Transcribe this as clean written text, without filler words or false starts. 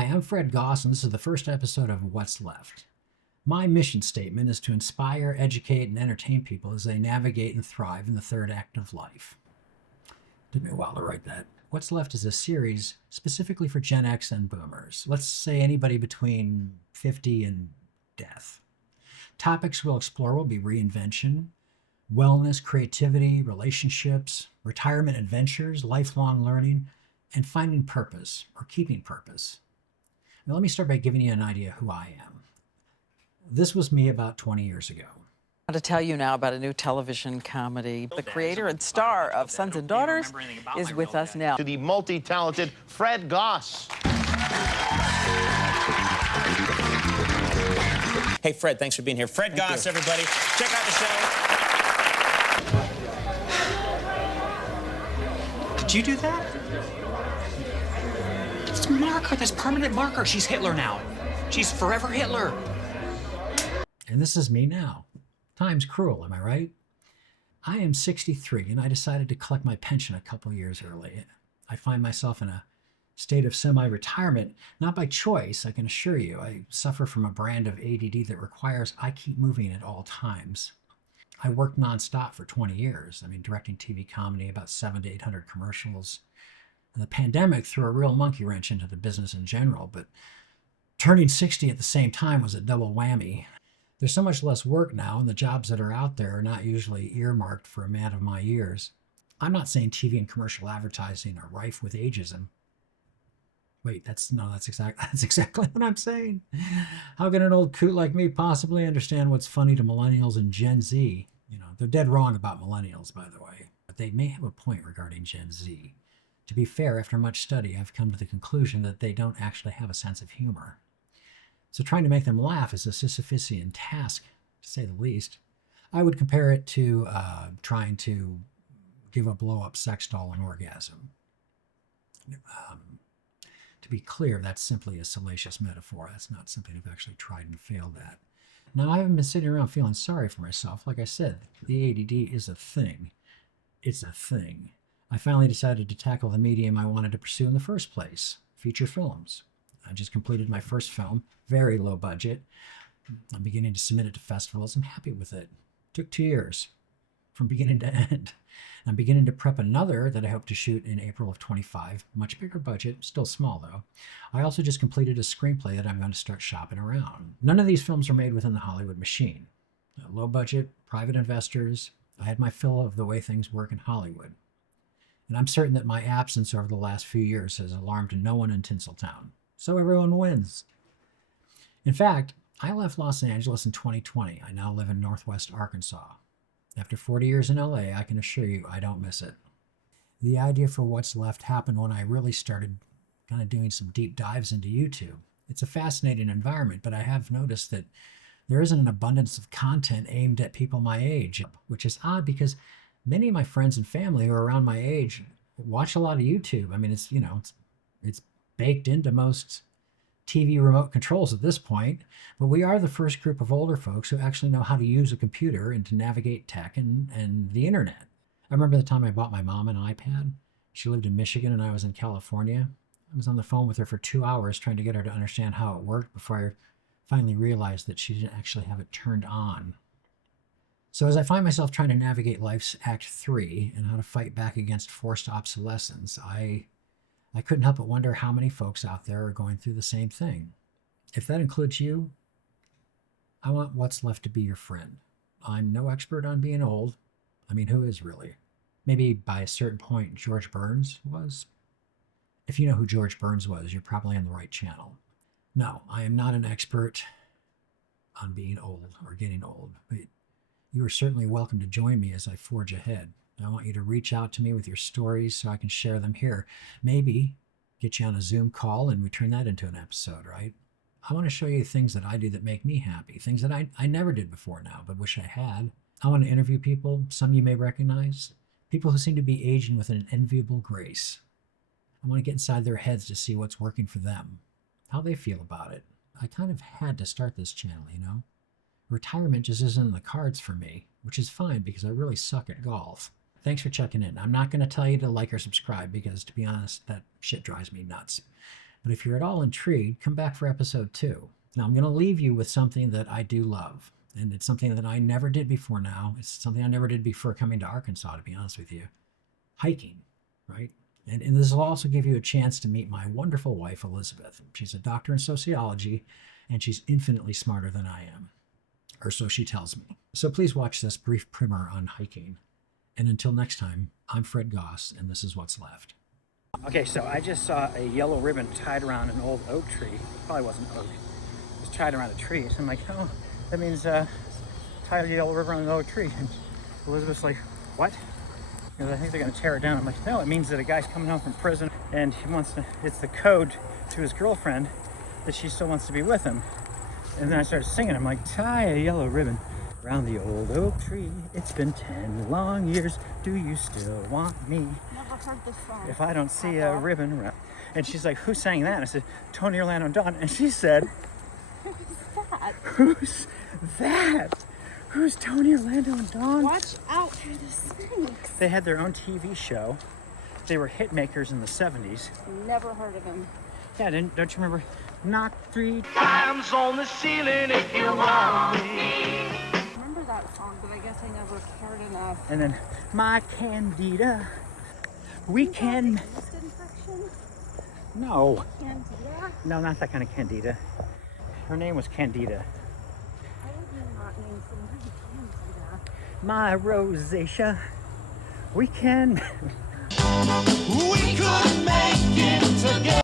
Hi, I'm Fred Goss, and this is the first episode of What's Left. My mission statement is to inspire, educate, and entertain people as they navigate and thrive in the third act of life. Took me a while to write that. What's Left is a series specifically for Gen X and Boomers. Let's say anybody between 50 and death. Topics we'll explore will be reinvention, wellness, creativity, relationships, retirement adventures, lifelong learning, and finding purpose or keeping purpose. Now, let me start by giving you an idea who I am. This was me about 20 years ago. I want to tell you now about a new television comedy. The creator and star of Sons and Daughters is with us now. To the multi-talented Fred Goss. Hey, Fred, thanks for being here. Fred Goss, everybody. Check out the show. Did you do that? It's marker. That's permanent marker. She's Hitler now. She's forever Hitler. And this is me now. Time's cruel, am I right? I am 63, and I decided to collect my pension a couple years early. I find myself in a state of semi-retirement, not by choice, I can assure you. I suffer from a brand of ADD that requires I keep moving at all times. I worked nonstop for 20 years. Directing TV comedy, about 700 to 800 commercials. And the pandemic threw a real monkey wrench into the business in general, but turning 60 at the same time was a double whammy. There's so much less work now, and the jobs that are out there are not usually earmarked for a man of my years. I'm not saying TV and commercial advertising are rife with ageism. Wait, that's exactly what I'm saying. How can an old coot like me possibly understand what's funny to millennials and Gen Z? They're dead wrong about millennials, by the way, but they may have a point regarding Gen Z. To be fair, after much study, I've come to the conclusion that they don't actually have a sense of humor. So trying to make them laugh is a Sisyphean task, to say the least. I would compare it to trying to give a blow-up sex doll an orgasm. To be clear, that's simply a salacious metaphor. That's not something I've actually tried and failed at. Now, I haven't been sitting around feeling sorry for myself. Like I said, the ADD is a thing. It's a thing. I finally decided to tackle the medium I wanted to pursue in the first place, feature films. I just completed my first film, very low budget. I'm beginning to submit it to festivals. I'm happy with it. Took 2 years from beginning to end. I'm beginning to prep another that I hope to shoot in April of 25. Much bigger budget, still small though. I also just completed a screenplay that I'm going to start shopping around. None of these films are made within the Hollywood machine. Low budget, private investors. I had my fill of the way things work in Hollywood. And I'm certain that my absence over the last few years has alarmed no one in Tinseltown. So everyone wins. In fact, I left Los Angeles in 2020. I now live in Northwest Arkansas. After 40 years in LA, I can assure you I don't miss it. The idea for What's Left happened when I really started kind of doing some deep dives into YouTube. It's a fascinating environment, but I have noticed that there isn't an abundance of content aimed at people my age, which is odd because many of my friends and family who are around my age watch a lot of YouTube. It's baked into most TV remote controls at this point, but we are the first group of older folks who actually know how to use a computer and to navigate tech and the internet. I remember the time I bought my mom an iPad. She lived in Michigan and I was in California. I was on the phone with her for 2 hours trying to get her to understand how it worked before I finally realized that she didn't actually have it turned on. So as I find myself trying to navigate life's Act 3 and how to fight back against forced obsolescence, I couldn't help but wonder how many folks out there are going through the same thing. If that includes you, I want What's Left to be your friend. I'm no expert on being old. Who is really? Maybe by a certain point, George Burns was. If you know who George Burns was, you're probably on the right channel. No, I am not an expert on being old or getting old, but you are certainly welcome to join me as I forge ahead. I want you to reach out to me with your stories so I can share them here. Maybe get you on a Zoom call and we turn that into an episode, right? I want to show you things that I do that make me happy, things that I never did before now, but wish I had. I want to interview people, some you may recognize, people who seem to be aging with an enviable grace. I want to get inside their heads to see what's working for them, how they feel about it. I kind of had to start this channel, Retirement just isn't in the cards for me, which is fine because I really suck at golf. Thanks for checking in. I'm not going to tell you to like or subscribe because, to be honest, that shit drives me nuts. But if you're at all intrigued, come back for episode 2. Now, I'm going to leave you with something that I do love. And it's something that I never did before now. It's something I never did before coming to Arkansas, to be honest with you. Hiking, right? And this will also give you a chance to meet my wonderful wife, Elizabeth. She's a doctor in sociology, and she's infinitely smarter than I am. Or so she tells me. So please watch this brief primer on hiking. And until next time, I'm Fred Goss, and this is what's left. Okay, so I just saw a yellow ribbon tied around an old oak tree. Probably wasn't oak. It was tied around a tree. So I'm like, oh, that means tied a yellow ribbon around an oak tree. And Elizabeth's like, what? You know, I think they're gonna tear it down. I'm like, no, it means that a guy's coming home from prison and he wants to, it's the code to his girlfriend that she still wants to be with him. And then I started singing. I'm like, tie a yellow ribbon around the old oak tree. It's been 10 long years. Do you still want me? Never heard this song. If I don't see a ribbon around. And she's like, who sang that? And I said, Tony Orlando and Dawn. And she said, who's that? Who's Tony Orlando and Dawn? Watch out for the snakes. They had their own TV show. They were hit makers in the 70s. Never heard of him. Yeah, don't you remember? Knock 3 Times on the ceiling if you want me. I remember that song, but I guess I never cared enough. and then my Candida. We can. Yeast infection? No. Candida? No, not that kind of Candida. Her name was Candida. I would you not name somebody Candida? My rosacea. We can. We could make it together.